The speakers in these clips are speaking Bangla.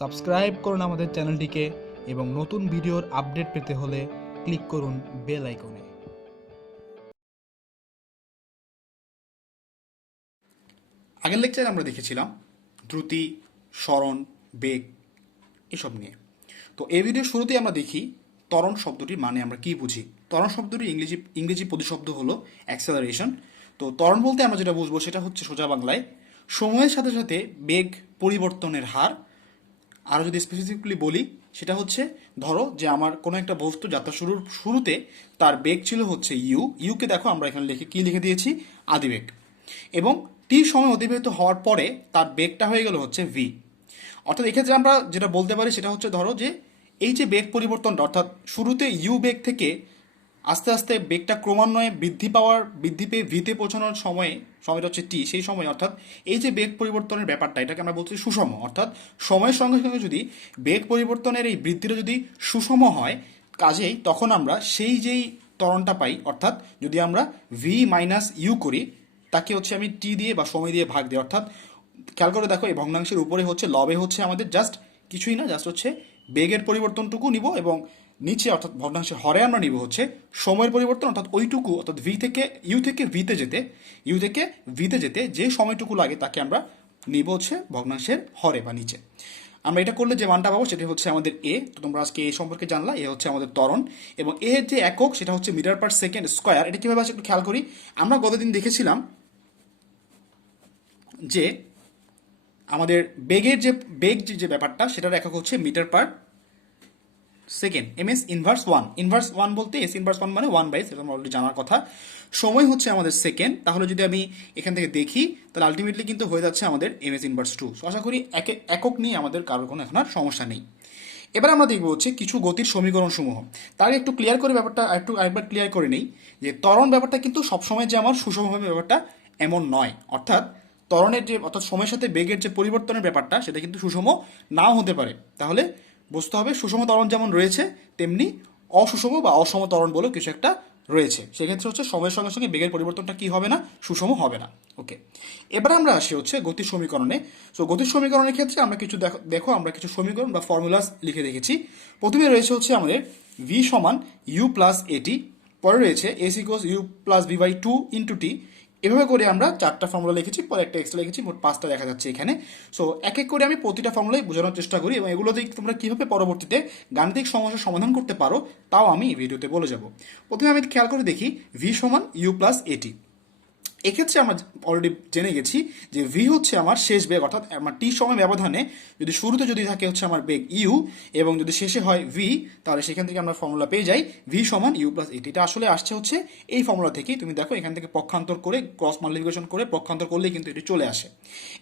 সাবস্ক্রাইব করুন আমাদের চ্যানেলটিকে এবং নতুন ভিডিওর আপডেট পেতে হলে ক্লিক করুন বেল আইকনে। আগের লেকচারে আমরা দেখেছিলাম দ্রুতি, স্মরণ, বেগ এসব নিয়ে। তো এই ভিডিওর শুরুতেই আমরা দেখি ত্বরণ শব্দটির মানে আমরা কি বুঝি। ত্বরণ শব্দটির ইংরেজি প্রতিশব্দ হলো অ্যাক্সেলারেশন। তো ত্বরণ বলতে আমরা যেটা বুঝবো সেটা হচ্ছে সোজা বাংলায় সময়ের সাথে সাথে বেগ পরিবর্তনের হার। আরও যদি স্পেসিফিকলি বলি সেটা হচ্ছে ধরো যে আমার কোনো একটা বস্তু যাত্রা শুরুতে তার বেগ ছিল হচ্ছে ইউকে দেখো আমরা এখানে লিখে দিয়েছি আদিবেগ, এবং টি সময় অতিবাহিত হওয়ার পরে তার বেগটা হয়ে গেল হচ্ছে ভি। অর্থাৎ এক্ষেত্রে আমরা যেটা বলতে পারি সেটা হচ্ছে ধরো যে এই যে বেগ পরিবর্তনটা, অর্থাৎ শুরুতে ইউ বেগ থেকে আস্তে আস্তে বেগটা ক্রমান্বয়ে বৃদ্ধি পেয়ে ভিতে পৌঁছানোর সময়টা হচ্ছে টি, সেই সময় অর্থাৎ এই যে বেগ পরিবর্তনের ব্যাপারটা এটাকে আমরা বলছি সুষম। অর্থাৎ সময়ের সঙ্গে সঙ্গে যদি বেগ পরিবর্তনের এই বৃদ্ধিটা যদি সুষম হয়, কাজেই তখন আমরা যেই ত্বরণটা পাই, অর্থাৎ যদি আমরা ভি মাইনাস ইউ করি তাকে হচ্ছে আমি টি দিয়ে বা সময় দিয়ে ভাগ দিই। অর্থাৎ খেয়াল করে দেখো এই ভগ্নাংশের উপরে হচ্ছে লবে হচ্ছে আমাদের জাস্ট কিছুই না, জাস্ট হচ্ছে বেগের পরিবর্তনটুকু নিব, এবং নিচে অর্থাৎ ভগ্নাংশের হরে আমরা নিব হচ্ছে সময়ের পরিবর্তন, অর্থাৎ ওইটুকু, অর্থাৎ ইউ থেকে ভিতে যেতে যে সময়টুকু লাগে তাকে আমরা নিব হচ্ছে ভগ্নাংশের হরে বা নিচে। আমরা এটা করলে যে মানটা পাবো সেটা হচ্ছে আমাদের এ। তো তোমরা আজকে এ সম্পর্কে জানলা, এ হচ্ছে আমাদের ত্বরণ, এবং এর যে একক সেটা হচ্ছে মিটার পার সেকেন্ড স্কোয়ার। এটা কীভাবে আছে একটু খেয়াল করি। আমরা গতদিন দেখেছিলাম যে আমাদের বেগ যে ব্যাপারটা সেটার একক হচ্ছে metre per second, m s inverse one. Inverse one বলতে এস ইনভার্স ওয়ান মানে 1/, সেটা আমরা অলরেডি জানার কথা। সময় হচ্ছে আমাদের সেকেন্ড, তাহলে যদি আমি এখান থেকে দেখি তাহলে আলটিমেটলি কিন্তু হয়ে যাচ্ছে আমাদের এমএস ইনভার্স 2। সো আশা করি একক নিয়ে আমাদের কারোর কোনো এখন আর সমস্যা নেই। এবার আমরা দেখবো হচ্ছে কিছু গতির সমীকরণ সমূহ। তার একটু ক্লিয়ার করে ব্যাপারটা আরেকবার ক্লিয়ার করে নেই যে ত্বরণ ব্যাপারটা কিন্তু সবসময় যে আমার সুষমভাবে ব্যাপারটা এমন নয়। অর্থাৎ অর্থাৎ সময়ের সাথে বেগের যে পরিবর্তনের ব্যাপারটা সেটা কিন্তু সুষম নাও হতে পারে। তাহলে বুঝতে হবে সুষম ত্বরণ যেমন রয়েছে তেমনি অসুষম বা অসম ত্বরণ বলেও কিছু একটা রয়েছে। সেক্ষেত্রে হচ্ছে সময়ের সঙ্গে সঙ্গে বেগের পরিবর্তনটা কি হবে না, সুষম হবে না। ওকে, এবার আমরা আসি হচ্ছে গতির সমীকরণে। সো গতির সমীকরণের ক্ষেত্রে আমরা কিছু দেখো আমরা কিছু সমীকরণ বা ফর্মুলাস লিখে রেখেছি। প্রথমে রয়েছে হচ্ছে আমাদের ভি সমান ইউ প্লাস এটি, পরে রয়েছে s equals u plus v by 2 into t. এভাবে করে আমরা 4টা ফর্মুলা লিখেছি, পরে একটা এক্সট্রা লিখেছি, মোট 5টা দেখা যাচ্ছে এখানে। সো এক এক করে আমি প্রতিটা ফর্মুলাই বোঝানোর চেষ্টা করি, এবং এগুলো দিয়ে তোমরা কীভাবে পরবর্তীতে গাণিতিক সমস্যার সমাধান করতে পারো তাও আমি এই ভিডিওতে বলে যাব। প্রথমে আমি খেয়াল করে দেখি ভি সমান ইউ প্লাস এটি। এক্ষেত্রে আমরা অলরেডি জেনে গেছি যে ভি হচ্ছে আমার শেষ বেগ, অর্থাৎ আমার টি সময় ব্যবধানে যদি শুরুতে যদি থাকে হচ্ছে আমার বেগ ইউ এবং যদি শেষে হয় ভি, তাহলে সেখান থেকে আমরা ফর্মুলা পেয়ে যাই ভি সমান ইউ প্লাস এটি। এটা আসলে আসছে হচ্ছে এই ফর্মুলা থেকেই। তুমি দেখো এখান থেকে পক্ষান্তর করে ক্রস মাল্টিপ্লিকেশন করে পক্ষান্তর করলেই কিন্তু এটি চলে আসে।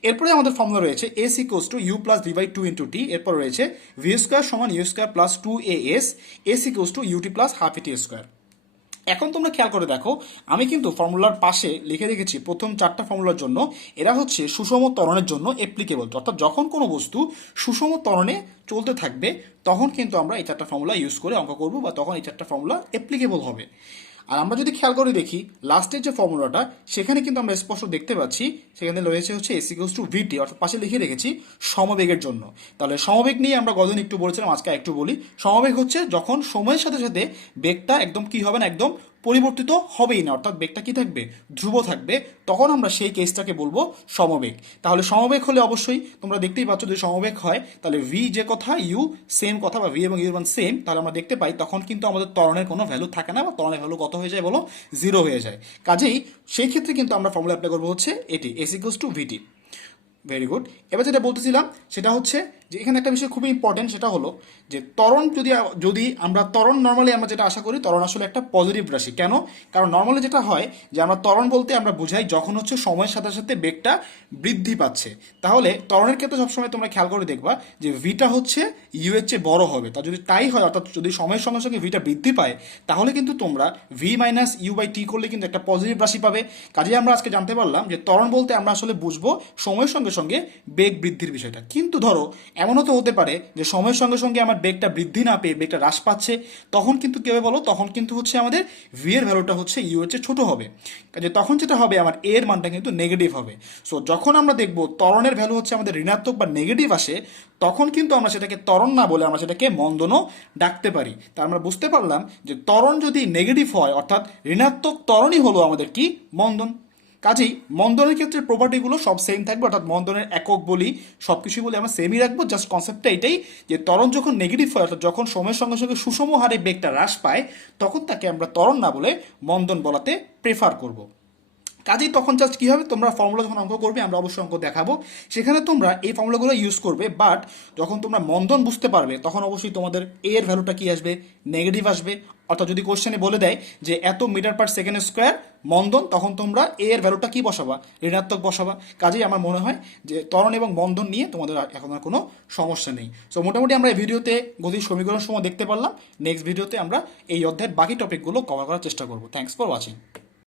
এরপরে আমাদের ফর্মুলা রয়েছে s equals to u plus v by 2 into t. এরপর রয়েছে ভি স্কোয়ার সমান u square plus 2as, s equals to u t plus half a t square. এখন তোমরা খেয়াল করে দেখো আমি কিন্তু ফর্মুলার পাশে লিখে রেখেছি প্রথম 4টা ফর্মুলার জন্য এরা হচ্ছে সুষম ত্বরণের জন্য অ্যাপ্লিকেবল। অর্থাৎ যখন কোনো বস্তু সুষম ত্বরণে চলতে থাকবে তখন কিন্তু আমরা এই 4টা ফর্মুলা ইউজ করে অঙ্ক করব, বা তখন এই 4টা ফর্মুলা অ্যাপ্লিকেবল হবে। আর আমরা যদি খেয়াল করে দেখি লাস্টের যে ফর্মুলাটা সেখানে কিন্তু আমরা স্পষ্ট দেখতে পাচ্ছি সেখানে রয়েছে হচ্ছে এস ইকুয়ালস টু ভিটি, অর্থাৎ পাশে লিখে রেখেছি সমবেগের জন্য। তাহলে সমবেগ নিয়ে আমরা গতদিন একটু বলেছিলাম, আজকে একটু বলি। সমবেগ হচ্ছে যখন সময়ের সাথে সাথে বেগটা একদম কি হবে না, একদম পরিবর্তিত হবেই না, অর্থাৎ বেগটা কি থাকবে, ধ্রুব থাকবে, তখন আমরা সেই কেসটাকে বলবো সমবেগ। তাহলে সমবেগ হলে অবশ্যই তোমরা দেখতেই পাচ্ছ যদি সমবেগ হয় তাহলে ভি যে কথা ইউ সেম কথা, বা ভি এবং ইউর মান সেম, তাহলে আমরা দেখতে পাই তখন কিন্তু আমাদের ত্বরণের কোনো ভ্যালু থাকে না, বা ত্বরণের ভ্যালু কত হয়ে যায় বলো, 0 হয়ে যায়। কাজেই সেই ক্ষেত্রে কিন্তু আমরা ফর্মুলা অ্যাপ্লাই করবো হচ্ছে এটি s equals to v t. Very good. এবার যেটা বলতেছিলাম সেটা হচ্ছে যে এখানে একটা বিষয় খুবই ইম্পর্টেন্ট, সেটা হলো যে ত্বরণ যদি আমরা ত্বরণ নর্মালি আমরা যেটা আশা করি ত্বরণ আসলে একটা পজিটিভ রাশি। কেন? কারণ নর্মালি যেটা হয় যে আমরা ত্বরণ বলতে আমরা বুঝাই যখন হচ্ছে সময়ের সাথে সাথে বেগটা বৃদ্ধি পাচ্ছে। তাহলে ত্বরণের ক্ষেত্রে সবসময় তোমরা খেয়াল করে দেখবা যে ভিটা হচ্ছে ইউ এর চেয়ে বড় হবে। তা যদি তাই হয়, অর্থাৎ যদি সময়ের সঙ্গে সঙ্গে ভিটা বৃদ্ধি পায় তাহলে কিন্তু তোমরা V minus you by T করলে কিন্তু একটা পজিটিভ রাশি পাবে। কাজেই আমরা আজকে জানতে পারলাম যে ত্বরণ বলতে আমরা আসলে বুঝবো সময়ের সঙ্গে সঙ্গে বেগ বৃদ্ধির বিষয়টা। কিন্তু ধরো এমনও তো হতে পারে যে সময়ের সঙ্গে সঙ্গে আমার বেগটা বৃদ্ধি না পেয়ে বেগটা হ্রাস পাচ্ছে, তখন কিন্তু কী হবে বলো, তখন কিন্তু হচ্ছে আমাদের ভি এর ভ্যালুটা হচ্ছে ইউ এর চেয়ে ছোটো হবে। কাজে তখন যেটা হবে আমার এ এর মানটা কিন্তু নেগেটিভ হবে। সো যখন আমরা দেখব ত্বরণের ভ্যালু হচ্ছে আমাদের ঋণাত্মক বা নেগেটিভ আসে, তখন কিন্তু আমরা সেটাকে ত্বরণ না বলে আমরা সেটাকে মন্দনও ডাকতে পারি। তা আমরা বুঝতে পারলাম যে ত্বরণ যদি নেগেটিভ হয়, অর্থাৎ ঋণাত্মক ত্বরণই হলো আমাদের কি মন্দন। কাজেই মন্দনের ক্ষেত্রে প্রপার্টিগুলো সব সেম থাকবে, অর্থাৎ মন্দনের একক বলি সব কিছুই বলি আমরা সেমই রাখবো। জাস্ট কনসেপ্টটা এটাই যে ত্বরণ যখন নেগেটিভ হয়, অর্থাৎ যখন সময়ের সঙ্গে সঙ্গে সুষম হারে বেগটা হ্রাস পায়, তখন তাকে আমরা ত্বরণ না বলে মন্দন বলাতে প্রেফার করব। কাজেই তখন জাস্ট কী হবে, তোমরা ফর্মুলা যখন অঙ্ক করবে, আমরা অবশ্যই অঙ্ক দেখাবো, সেখানে তোমরা এই ফর্মুলাগুলো ইউজ করবে। বাট যখন তোমরা মন্দন বুঝতে পারবে, তখন অবশ্যই তোমাদের এ এর ভ্যালুটা কী আসবে, নেগেটিভ আসবে। অর্থাৎ যদি কোশ্চেনে বলে দেয় যে এত মিটার পার সেকেন্ড স্কোয়ার মন্দন, তখন তোমরা এ এর ভ্যালুটা কী বসাবা, ঋণাত্মক বসাবা। কাজেই আমার মনে হয় যে ত্বরণ এবং মন্দন নিয়ে তোমাদের এখন আর কোনো সমস্যা নেই। সো মোটামুটি আমরা এই ভিডিওতে গতির সমীকরণ সময় দেখতে পারলাম। নেক্সট ভিডিওতে আমরা এই অধ্যায়ের বাকি টপিকগুলো কভার করার চেষ্টা করবো। Thanks for watching.